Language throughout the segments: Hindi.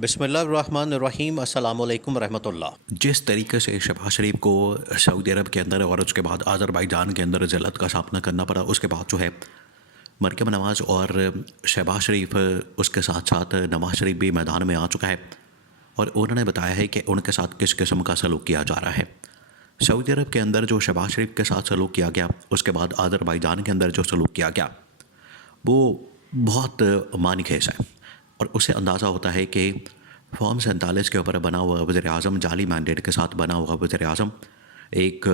बिस्मिल्लाहिर्रहमानिर्रहीम अस्सलामु अलैकुम रहमतुल्लाह। जिस तरीके से शहबाज शरीफ को सऊदी अरब के अंदर और उसके बाद अज़रबैजान के अंदर ज़िल्लत का सामना करना पड़ा, उसके बाद जो है मरकम नवाज़ और शहबाज शरीफ, उसके साथ साथ नवाज़ शरीफ भी मैदान में आ चुका है और उन्होंने बताया है कि उनके साथ किस किस्म का सलूक किया जा रहा है। सऊदी अरब के अंदर जो शहबाज शरीफ के साथ सलूक किया गया, उसके बाद अज़रबैजान के अंदर जो सलूक किया गया, वो बहुत मानीखेज है और उससे अंदाज़ा होता है कि फॉर्म 47 के ऊपर बना हुआ वज़ीर-ए-आज़म, जाली मैंडेट के साथ बना हुआ वज़ीर-ए-आज़म, एक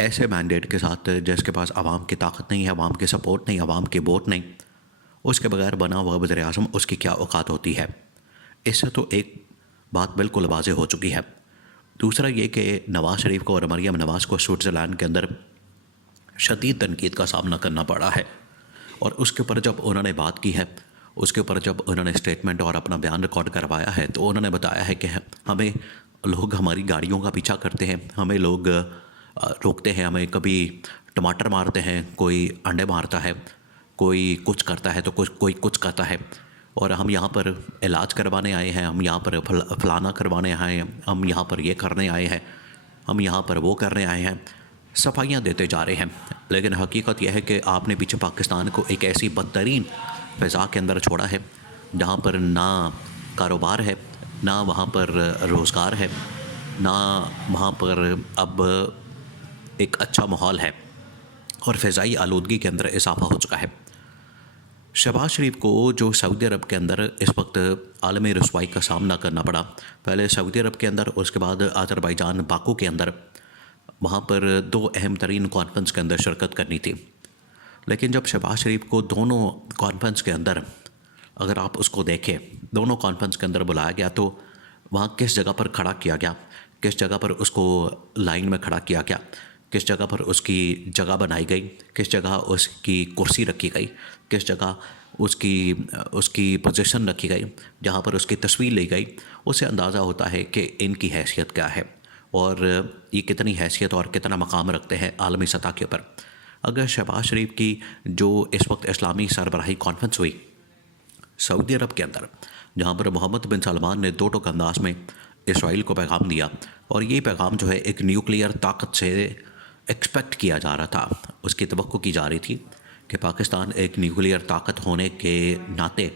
ऐसे मैंडेट के साथ जिसके पास आवाम की ताकत नहीं है, आवाम की सपोर्ट नहीं, आवाम की वोट नहीं, उसके बगैर बना हुआ वज़ीर-ए-आज़म, उसकी क्या औकात होती है। इससे तो एक बात बिल्कुल वाज़ेह हो चुकी है। दूसरा ये कि नवाज़ शरीफ को और मरियम नवाज़ को स्विट्ज़रलैंड के अंदर शदीद तनकीद का सामना करना पड़ा है और उसके ऊपर जब उन्होंने बात की है, उसके ऊपर जब उन्होंने स्टेटमेंट और अपना बयान रिकॉर्ड करवाया है, तो उन्होंने बताया है कि हमें लोग हमारी गाड़ियों का पीछा करते हैं, हमें लोग रोकते हैं, हमें कभी टमाटर मारते हैं, कोई अंडे मारता है, कोई कुछ करता है तो कोई कुछ करता है और हम यहाँ पर इलाज करवाने आए हैं, हम यहाँ पर फलाना करवाने आए हैं, हम यहाँ पर ये करने आए हैं, हम यहाँ पर वो करने आए हैं, सफाइयाँ देते जा रहे हैं। लेकिन हकीकत यह है कि आपने पीछे पाकिस्तान को एक ऐसी बदतरीन फ़िज़ा के अंदर छोड़ा है जहाँ पर ना कारोबार है, ना वहाँ पर रोज़गार है, ना वहाँ पर अब एक अच्छा माहौल है और फ़िज़ाई आलूदगी के अंदर इजाफ़ा हो चुका है। शहबाज शरीफ को जो सऊदी अरब के अंदर इस वक्त आलमी रसवाई का सामना करना पड़ा, पहले सऊदी अरब के अंदर, उसके बाद अज़रबैजान बाकू के अंदर, वहाँ पर दो अहम तरीन कॉन्फ्रेंस के अंदर शिरकत करनी थी। लेकिन जब शहबाज शरीफ को दोनों कॉन्फ्रेंस के अंदर, अगर आप उसको देखें, दोनों कॉन्फ्रेंस के अंदर बुलाया गया तो वहाँ किस जगह पर खड़ा किया गया, किस जगह पर उसको लाइन में खड़ा किया गया, किस जगह पर उसकी जगह बनाई गई, किस जगह उसकी कुर्सी रखी गई, किस जगह उसकी उसकी पोजीशन रखी गई, जहाँ पर उसकी तस्वीर ली गई, उससे अंदाज़ा होता है कि इनकी हैसियत क्या है और ये कितनी हैसियत और कितना मकाम रखते हैं आलमी सतह के ऊपर। अगर शहबाज शरीफ की जो इस वक्त इस्लामी सरबराही कॉन्फ्रेंस हुई सऊदी अरब के अंदर, जहाँ पर मोहम्मद बिन सलमान ने दो टोक अंदाज में इसराइल को पैगाम दिया और ये पैगाम जो है एक न्यूक्लियर ताकत से एक्सपेक्ट किया जा रहा था, उसकी तवक्को की जा रही थी कि पाकिस्तान एक न्यूक्लियर ताकत होने के नाते,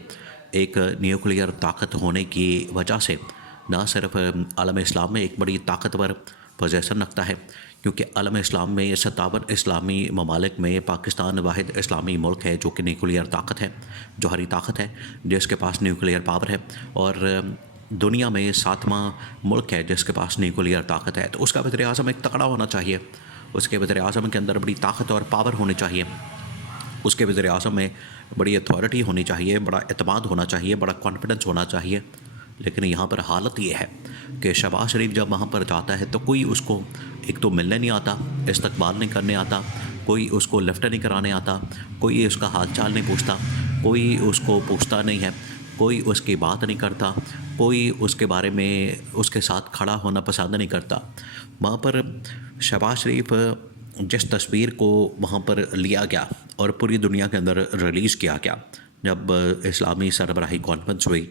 एक न्यूक्लियर ताकत होने की वजह से ना सिर्फ आलम इस्लाम में एक बड़ी ताकतवर पोजीशन रखता है, क्योंकि आलम इस्लाम में 57 इस्लामी ममालिक में पाकिस्तान वाहिद इस्लामी मुल्क है जो कि न्यूक्लियर ताकत है, जौहरी ताकत है, जिसके पास न्यूक्लियर पावर है और दुनिया में 7वां मुल्क है जिसके पास न्यूक्लियर ताकत है। तो उसका वज़ीर-ए-आज़म एक तगड़ा होना चाहिए, उसके वज़ीर-ए-आज़म के अंदर बड़ी ताकत और पावर होनी चाहिए, उसके वज़ीर-ए-आज़म में बड़ी अथॉरिटी होनी चाहिए, बड़ा एतमाद होना चाहिए, बड़ा कॉन्फिडेंस होना चाहिए। लेकिन यहाँ पर हालत ये है कि शहबाज शरीफ जब वहाँ पर जाता है तो कोई उसको एक तो मिलने नहीं आता, इस्तकबाल नहीं करने आता, कोई उसको लिफ्ट नहीं कराने आता, कोई उसका हाल चाल नहीं पूछता, कोई उसको पूछता नहीं है, कोई उसकी बात नहीं करता, कोई उसके बारे में उसके साथ खड़ा होना पसंद नहीं करता। वहाँ पर शहबाज शरीफ जिस तस्वीर को वहाँ पर लिया गया और पूरी दुनिया के अंदर रिलीज़ किया गया, जब इस्लामी सरबराही कॉन्फ्रेंस हुई,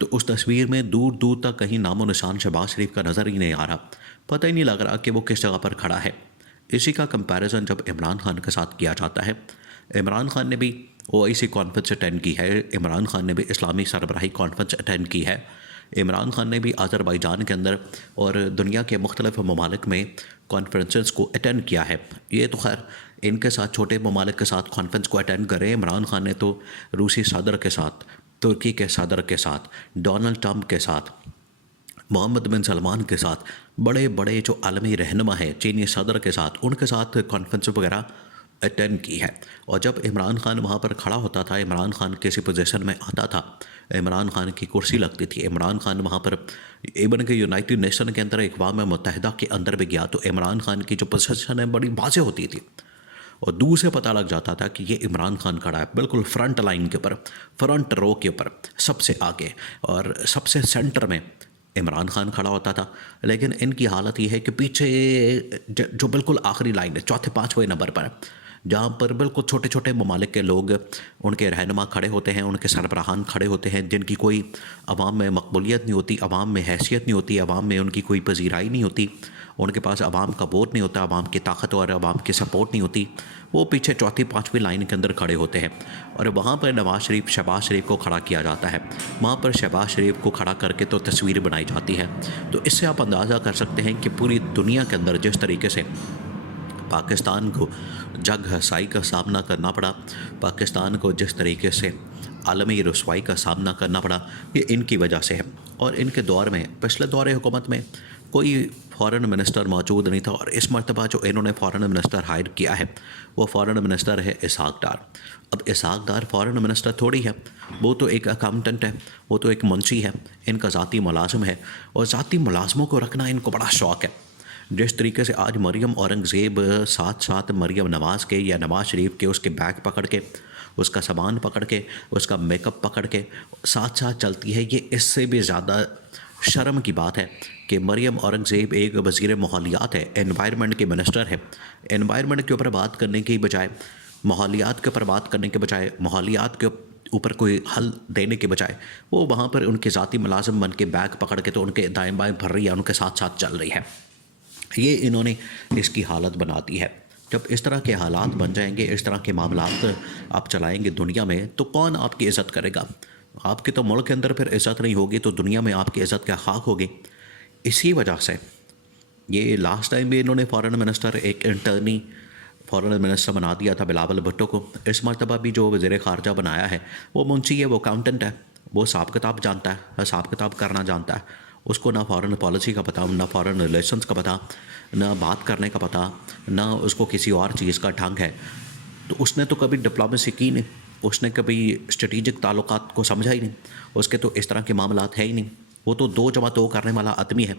तो उस तस्वीर में दूर दूर तक कहीं नामो निशान शहबाज शरीफ का नज़र ही नहीं आ रहा, पता ही नहीं लग रहा कि वो किस जगह पर खड़ा है। इसी का कंपैरिजन जब इमरान खान के साथ किया जाता है, इमरान खान ने भी ओआईसी कॉन्फ्रेंस अटेंड की है, इमरान खान ने भी इस्लामी सरबराही कॉन्फ्रेंस अटेंड की है, इमरान खान ने भी अज़रबैजान के अंदर और दुनिया के मुख्तलिफ़ ममालिक में कॉन्फ्रेंसेस को अटेंड किया है। ये तो खैर इनके साथ छोटे ममालिक के साथ कॉन्फ्रेंस को अटेंड करें, इमरान खान ने तो रूसी सदर के साथ, तुर्की के सदर के साथ, डोनाल्ड ट्रंप के साथ, मोहम्मद बिन सलमान के साथ, बड़े बड़े जो आलमी रहनुमा है, चीनी सदर के साथ, उनके साथ कॉन्फ्रेंस वगैरह अटेंड की है। और जब इमरान खान वहाँ पर खड़ा होता था, इमरान खान किसी पोजीशन में आता था, इमरान खान की कुर्सी लगती थी, इमरान खान वहाँ पर इवन के यूनाइटेड नेशन के अंदर, अक़वाम मुत्तहिदा के अंदर भी गया तो इमरान खान की जो पोजीशन है बड़ी वाज़ेह होती थी और दूर से पता लग जाता था कि ये इमरान खान खड़ा है बिल्कुल फ्रंट लाइन के ऊपर, फ्रंट रो के ऊपर, सबसे आगे और सबसे सेंटर में इमरान खान खड़ा होता था। लेकिन इनकी हालत ये है कि पीछे जो बिल्कुल आखिरी लाइन है, चौथे पाँचवें नंबर पर जहाँ पर बिल्कुल छोटे छोटे ममालिक के लोग, उनके रहनुमा खड़े होते हैं, उनके सरबराहान खड़े होते हैं, जिनकी कोई अवाम में मकबूलियत नहीं होती, अवाम में हैसियत नहीं होती, अवाम में उनकी कोई पजीराई नहीं होती, उनके पास अवाम का वोट नहीं होता, अवाम की ताकत और अवाम की सपोर्ट नहीं होती। वो पीछे चौथी पाँचवीं लाइन के अंदर खड़े होते हैं और वहाँ पर नवाज़ शरीफ, शहबाज शरीफ को खड़ा किया जाता है। वहाँ पर शहबाज शरीफ को खड़ा करके तो तस्वीर बनाई जाती है। तो इससे आप अंदाज़ा कर सकते हैं कि पूरी दुनिया के अंदर जिस तरीके से पाकिस्तान को जग हसाई का सामना करना पड़ा, पाकिस्तान को जिस तरीके से आलमी रसवाई का सामना करना पड़ा, ये इनकी वजह से है। और इनके दौर में, पिछले दौर हुकूमत में कोई फ़ॉरेन मिनिस्टर मौजूद नहीं था और इस मरतबा जो इन्होंने फ़ॉरेन मिनिस्टर हायर किया है वो फ़ॉरेन मिनिस्टर है इसहाक डार। अब इसहाक डार फ़ॉरेन मिनिस्टर थोड़ी है, वो तो एक अकाउंटेंट है, वो तो एक मुंशी है, इनका ज़ाती मुलाजिम है और ज़ाती मुलाजमों को रखना इनको बड़ा शौक़ है। जिस तरीके से आज मरियम औरंगज़ेब साथ साथ मरियम नवाज़ के या नवाज़ शरीफ के उसके बैग पकड़ के, उसका सामान पकड़ के, उसका मेकअप पकड़ के साथ साथ चलती है, ये इससे भी ज़्यादा शर्म की बात है कि मरियम औरंगज़ेब एक वज़ीर माहौलियात है, एनवायरनमेंट के मिनिस्टर है। एनवायरनमेंट के ऊपर बात करने की बजाय, माहौलियात के ऊपर बात करने के बजाय, माहौलियात के ऊपर कोई हल देने के बजाय वो वहाँ पर उनके ज़ाती मुलाजिम बन के बैग पकड़ के तो उनके दाएँ बाएँ भर रही है, उनके साथ साथ चल रही है। ये इन्होंने इसकी हालत बना दी है। जब इस तरह के हालात बन जाएंगे, इस तरह के मामलात आप चलाएंगे दुनिया में, तो कौन आपकी इज़्ज़त करेगा? आपके तो मुल्क के अंदर फिर इज़्ज़त नहीं होगी तो दुनिया में आपकी इज़्ज़त क्या खाक होगी? इसी वजह से ये लास्ट टाइम भी इन्होंने फ़ॉरेन मिनिस्टर, एक इंटर्नी फ़ॉरेन मिनिस्टर बना दिया था बिलावल भुट्टो को। इस मरतबा भी जो वज़ीर ख़ारजा बनाया है वो मुंशी है, वो अकाउंटेंट है, वो हिसाब किताब जानता है, हिसाब किताब करना जानता है। उसको ना फ़ॉरेन पॉलिसी का पता, ना फ़ॉरेन रिलेशंस का पता, ना बात करने का पता, ना उसको किसी और चीज़ का ढंग है। तो उसने तो कभी डिप्लोमेसी की नहीं, उसने कभी स्ट्रेटेजिक ताल्लुकात को समझा ही नहीं, उसके तो इस तरह के मामलात है ही नहीं। वो तो 2 + 2 करने वाला आदमी है।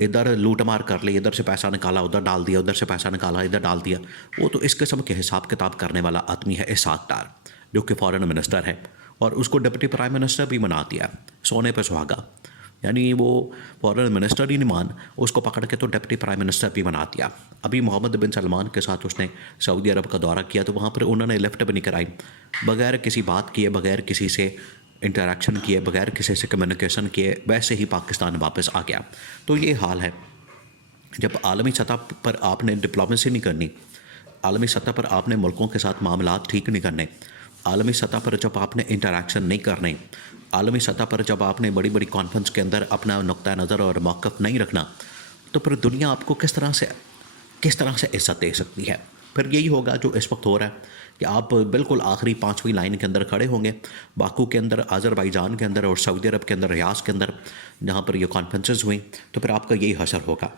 इधर लूट मार कर ली, इधर से पैसा निकाला उधर डाल दिया, उधर से पैसा निकाला इधर डाल दिया। वो तो इस किस्म के हिसाब किताब करने वाला आदमी है इसहाक डार, जो कि फ़ॉरेन मिनिस्टर है और उसको डिप्टी प्राइम मिनिस्टर भी बना दिया, सोने पर सुहागा। यानी वो फ़ॉरेन मिनिस्टर ही नहीं मान, उसको पकड़ के तो डिप्टी प्राइम मिनिस्टर भी बना दिया। अभी मोहम्मद बिन सलमान के साथ उसने सऊदी अरब का दौरा किया तो वहाँ पर उन्होंने लिफ्ट भी नहीं कराई, बगैर किसी बात किए, बगैर किसी से इंटरेक्शन किए, बगैर किसी से कम्युनिकेशन किए, वैसे ही पाकिस्तान वापस आ गया। तो ये हाल है। जब आलमी सतह पर आपने डिप्लोमेसी नहीं करनी, आलमी सतह पर आपने मुल्कों के साथ मामलात ठीक नहीं करने, आलमी सतह पर जब आपने इंटरेक्शन नहीं करने, आलमी सतह पर जब आपने बड़ी बड़ी कॉन्फ्रेंस के अंदर अपना नुक्ता नज़र और मौक़िफ़ नहीं रखना, तो फिर दुनिया आपको किस तरह से इज़्ज़त दे सकती है? फिर यही होगा जो इस वक्त हो रहा है कि आप बिल्कुल आखिरी 5वीं लाइन के अंदर खड़े होंगे, बाकू के अंदर, अज़रबैजान के अंदर और सऊदी अरब के अंदर, रियाद के अंदर, जहाँ पर ये कॉन्फ्रेंसेस हुई, तो फिर आपका यही हशर होगा।